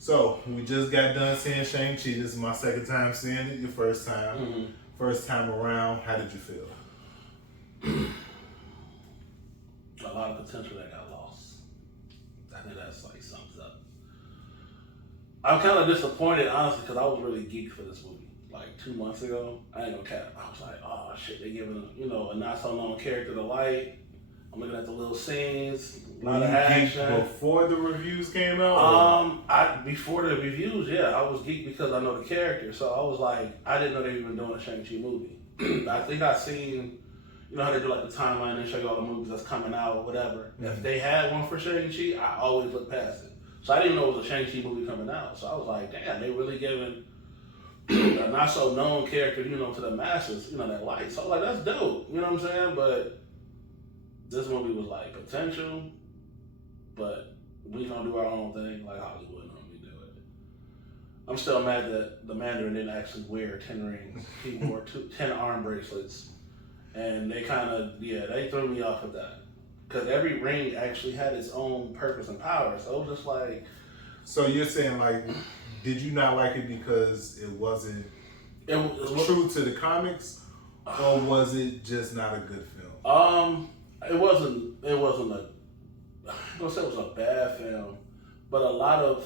So we just got done seeing Shang-Chi. This is my second time seeing it. Your first time. Mm-hmm. First time around. How did you feel? A lot of potential that got lost. I think that's like sums up. I'm kind of disappointed, honestly, because I was really geeked for this movie. Like 2 months ago, I ain't gonna cap. I was like, oh shit, they giving a not so known character the light. I'm looking at the little scenes, a lot of action. Before the reviews came out? Before the reviews, yeah, I was geeked because I know the character. So I was like, I didn't know they were even doing a Shang-Chi movie. I think I seen, you know how they do like the timeline and show you all the movies that's coming out or whatever. Mm-hmm. If they had one for Shang-Chi, I always look past it. So I didn't know it was a Shang-Chi movie coming out. So I was like, damn, they really giving a not so known character, to the masses, that light. So I was like, that's dope. You know what I'm saying? But this movie was like potential, but we gonna do our own thing like Hollywood normally do it. I'm still mad that the Mandarin didn't actually wear 10 rings. He wore 10 arm bracelets, and they they threw me off with that. Because every ring actually had its own purpose and power. So it was just like... So you're saying, like, did you not like it because it wasn't true to the comics? Or was it just not a good film? It wasn't a... I'm going to say it was a bad film. But a lot of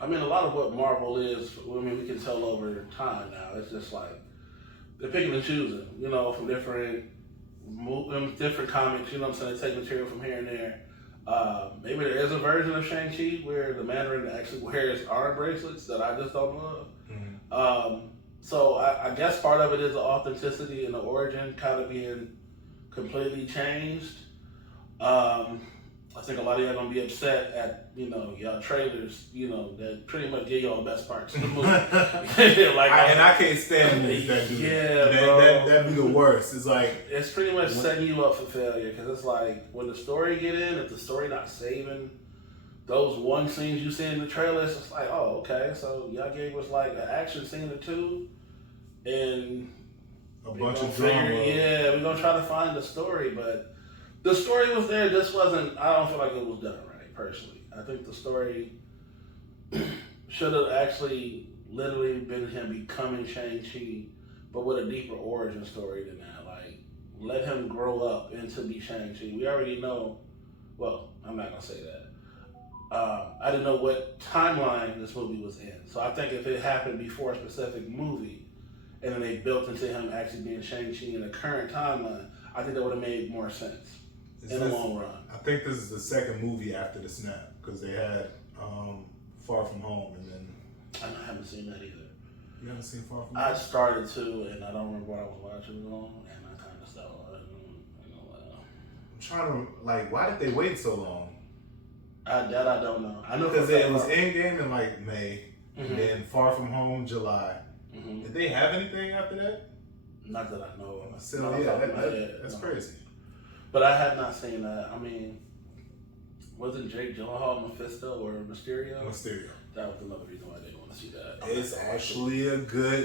what Marvel is, we can tell over time now. It's just like, they're picking and choosing, from different comics, they take material from here and there. Maybe there is a version of Shang-Chi where the Mandarin actually wears arm bracelets that I just don't love. Mm-hmm. So I guess part of it is the authenticity and the origin kind of being completely changed. I think a lot of y'all gonna be upset at y'all trailers, that pretty much give y'all the best parts of the movie. I can't stand movies that do bro. That'd be the worst. It's like it's pretty much setting you up for failure because it's like when the story get in, if the story not saving those one scenes you see in the trailer, it's just like, oh, okay, so y'all gave us like an action scene or two, and a bunch of drama. Yeah, we're gonna try to find the story, but. The story was there, just wasn't, I don't feel like it was done right, personally. I think the story should have actually literally been him becoming Shang-Chi, but with a deeper origin story than that. Like, let him grow up into be Shang-Chi. We already know, well, I'm not going to say that. I didn't know what timeline this movie was in. So I think if it happened before a specific movie, and then they built into him actually being Shang-Chi in the current timeline, I think that would have made more sense. In the long run. I think this is the second movie after the snap because they had Far From Home and then... I haven't seen that either. You haven't seen Far From Home? I started to and I don't remember what I was watching it on and I kind of stopped. I'm trying to, why did they wait so long? I don't know. I know because it was Endgame in May mm-hmm. and then Far From Home July. Mm-hmm. Did they have anything after that? Not that I know of. So that's crazy. But I had not seen that. I mean, wasn't Jake Gyllenhaal Mephisto or Mysterio? Mysterio. That was another reason why I didn't want to see that. It's actually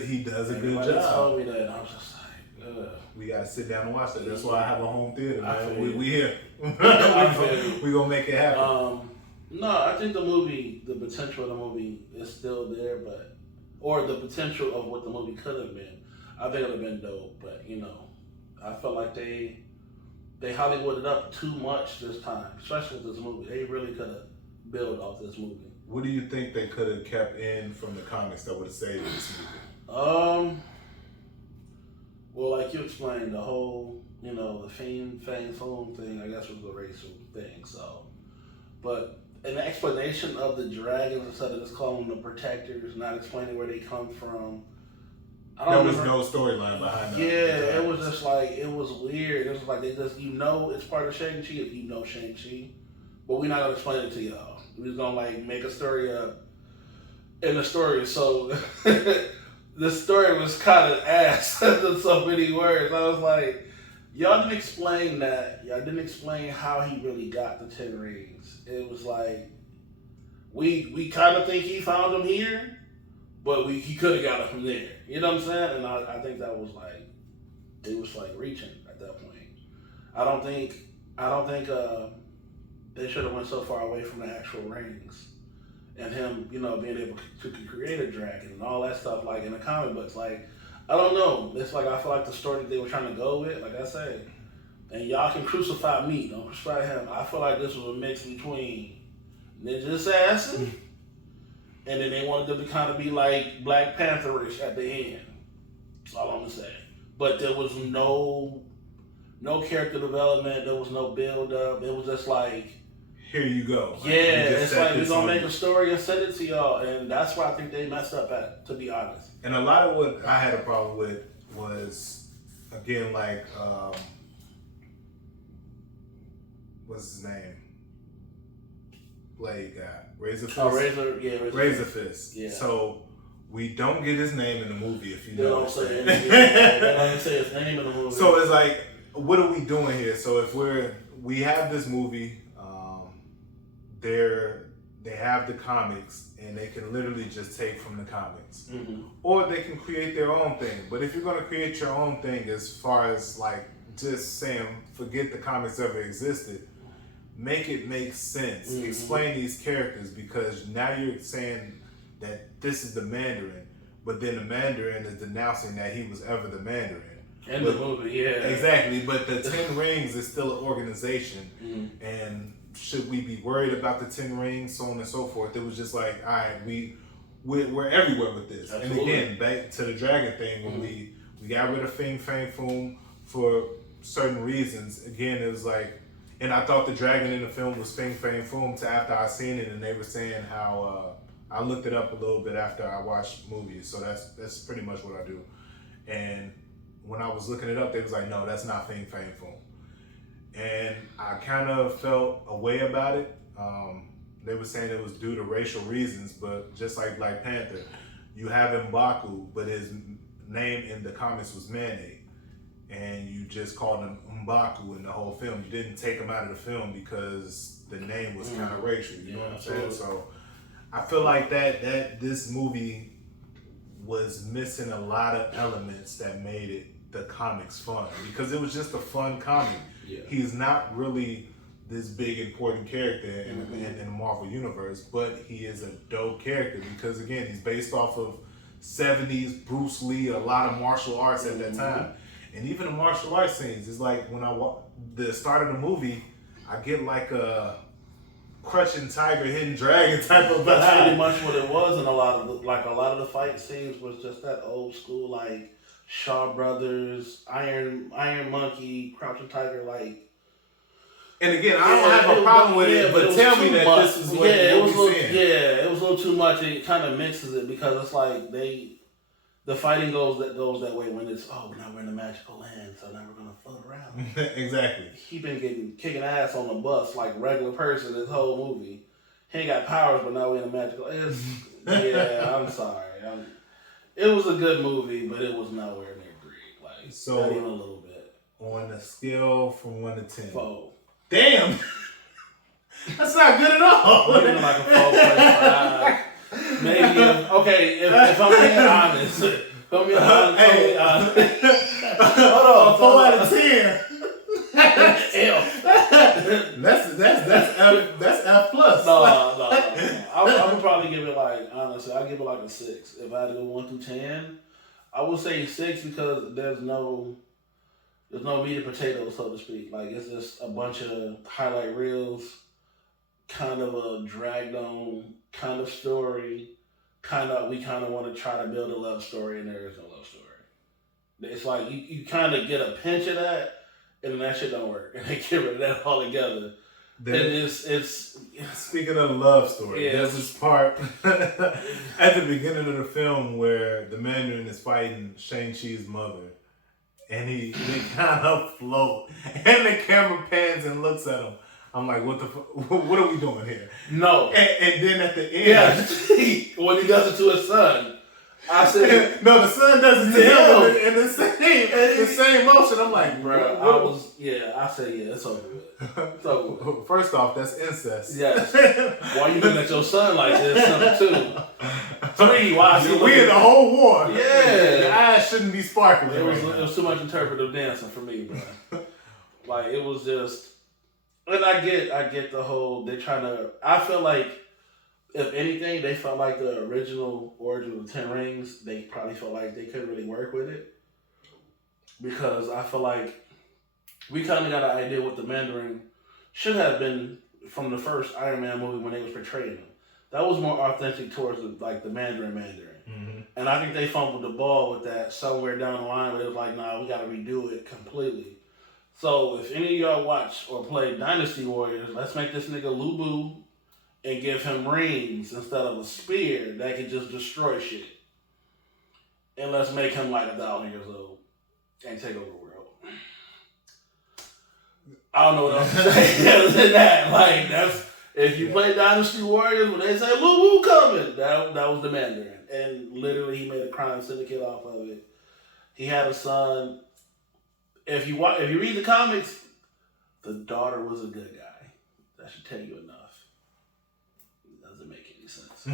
he does a good job. They told me that and I was just like, ugh. We got to sit down and watch that. That's why I have a home theater, man. We here. we gonna make it happen. No, I think the potential of the movie is still there, or the potential of what the movie could have been. I think it would have been dope, but I felt like they Hollywooded up too much this time, especially with this movie. They really could have built off this movie. What do you think they could have kept in from the comics that would have saved this movie? Well, like you explained, the whole, the Fang Foom thing, I guess was a racial thing, so. But an explanation of the dragons instead of just calling them the protectors, not explaining where they come from. There was no storyline behind that. Yeah, it was just like, it was weird. It was like they just, it's part of Shang-Chi if you know Shang-Chi. But we're not going to explain it to y'all. We're just going to make a story up in the story. So the story was kind of ass in so many words. I was like, y'all didn't explain that. Y'all didn't explain how he really got the 10 rings. It was like, we kind of think he found them here. But he could have got it from there. You know what I'm saying? And I think that was it was reaching at that point. I don't think they should have went so far away from the actual rings and him, being able to create a dragon and all that stuff, like in the comic books. Like, I don't know. It's like I feel like the story that they were trying to go with, like I say, and y'all can crucify me, don't crucify him. I feel like this was a mix between Ninja Assassin, and then they wanted them to kind of be like Black Panther-ish at the end. That's all I'm gonna say. But there was no character development. There was no build up. It was just like, here you go. Yeah, it's like we're gonna make a story and send it to y'all, and that's where I think they messed up at, to be honest. And a lot of what I had a problem with was, again, like, what's his name? Blade guy. Razor Fist? Oh, Razor Fist. Yeah. So, we don't get his name in the movie, if you they know. Don't say they don't say his name in the movie. So, it's like, what are we doing here? So, if we have this movie, they have the comics, and they can literally just take from the comics. Mm-hmm. Or they can create their own thing. But if you're going to create your own thing, as far as like just saying, forget the comics ever existed, make it make sense. Mm-hmm. Explain these characters, because now you're saying that this is the Mandarin, but then the Mandarin is denouncing that he was ever the Mandarin. In the movie, yeah. Exactly, but the 10 Rings is still an organization, and should we be worried about the 10 Rings, so on and so forth? It was just like, all right, we're everywhere with this. Absolutely. And again, back to the dragon thing, when we got rid of Fing Fang Foom for certain reasons. Again, it was like, and I thought the dragon in the film was Fing Fang Foom till after I seen it, and they were saying how I looked it up a little bit after I watched movies, so that's pretty much what I do. And when I was looking it up, they was like, no, that's not Fing Fang Foom. And I kind of felt a way about it. They were saying it was due to racial reasons, but just like Black Panther, you have M'Baku, but his name in the comics was Mane, and you just called him M'Baku in the whole film. You didn't take him out of the film because the name was kind of racial. You know what I'm saying? So I feel like that this movie was missing a lot of elements that made it the comics fun, because it was just a fun comic. Yeah. He's not really this big important character in the Marvel universe, but he is a dope character because, again, he's based off of 70s Bruce Lee, a lot of martial arts at that time. And even the martial arts scenes, it's like when I watch the start of the movie, I get like a crushing tiger, hidden dragon type of vibe. That's pretty much what it was, and a lot of the fight scenes was just that old school, like Shaw Brothers, Iron Monkey, Crouching Tiger, like. And again, I don't have a problem with it, but tell me that this is what it was saying. It was a little too much. It kind of mixes it because it's like the fighting goes that way when it's, now we're in the magical land, so now we're gonna float around. Exactly. He been kicking ass on the bus like regular person this whole movie. He ain't got powers, but now we're in the magical. I'm sorry. It was a good movie, but it was nowhere near great. Like, so, not even a little bit. On a scale from 1 to 10. 4. Damn! That's not good at all. Maybe like a 4.5. Maybe. If I'm being honest. Hold on. 4 out of 10. That's F plus. No. I would probably give it honestly, I'd give it like a 6. If I had to go 1 through 10, I would say 6 because there's no meat and potatoes, so to speak. Like, it's just a bunch of highlight reels, kind of a dragged on kind of story. We kind of want to try to build a love story, and there is no love story. It's like you kind of get a pinch of that, and then that shit don't work, and they get rid of that altogether. And it's speaking of love story, there's this part at the beginning of the film where the Mandarin is fighting Shang-Chi's mother, and they kind of float, and the camera pans and looks at him. I'm like, what are we doing here? No. And then at the end, when he does it to his son, I said, no, the son does it to him in the same motion. I'm like, bro, I said, it's over with. It's over with. First off, that's incest. Yes. Why you looking at your son like this? Number 2. 3, why? We in the whole war. Yeah. The eyes shouldn't be sparkling. It was too much interpretive dancing for me, bro. Like, it was just, and I get the whole, they're trying to, I feel like if anything, they felt like the original origin of the Ten Rings. They probably felt like they couldn't really work with it because I feel like we kind of got an idea what the Mandarin should have been from the first Iron Man movie when they was portraying him. That was more authentic towards the Mandarin. Mm-hmm. And I think they fumbled the ball with that somewhere down the line, but it was like, nah, we got to redo it completely. So if any of y'all watch or play Dynasty Warriors, let's make this nigga Lubu and give him rings instead of a spear that can just destroy shit. And let's make him like 1,000 years old and take over the world. I don't know what else to say other than that. Like, that's, if you play Dynasty Warriors, when they say Lubu coming, that was the Mandarin. And literally he made a crime syndicate off of it. He had a son. If you read the comics, the daughter was a good guy. That should tell you enough. It doesn't make any sense.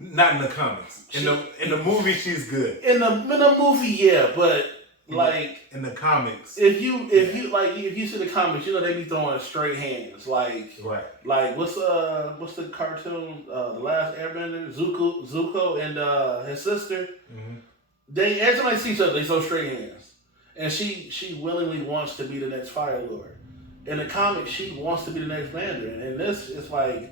Not in the comics. In the movie, she's good. In the movie, yeah, but like in the comics, if you see the comics, you know they be throwing straight hands. Like what's the cartoon? The Last Airbender, Zuko and his sister. Mm-hmm. They every time they see each other, they throw straight hands. And she willingly wants to be the next Fire Lord. In the comics, she wants to be the next Mandarin. And this is like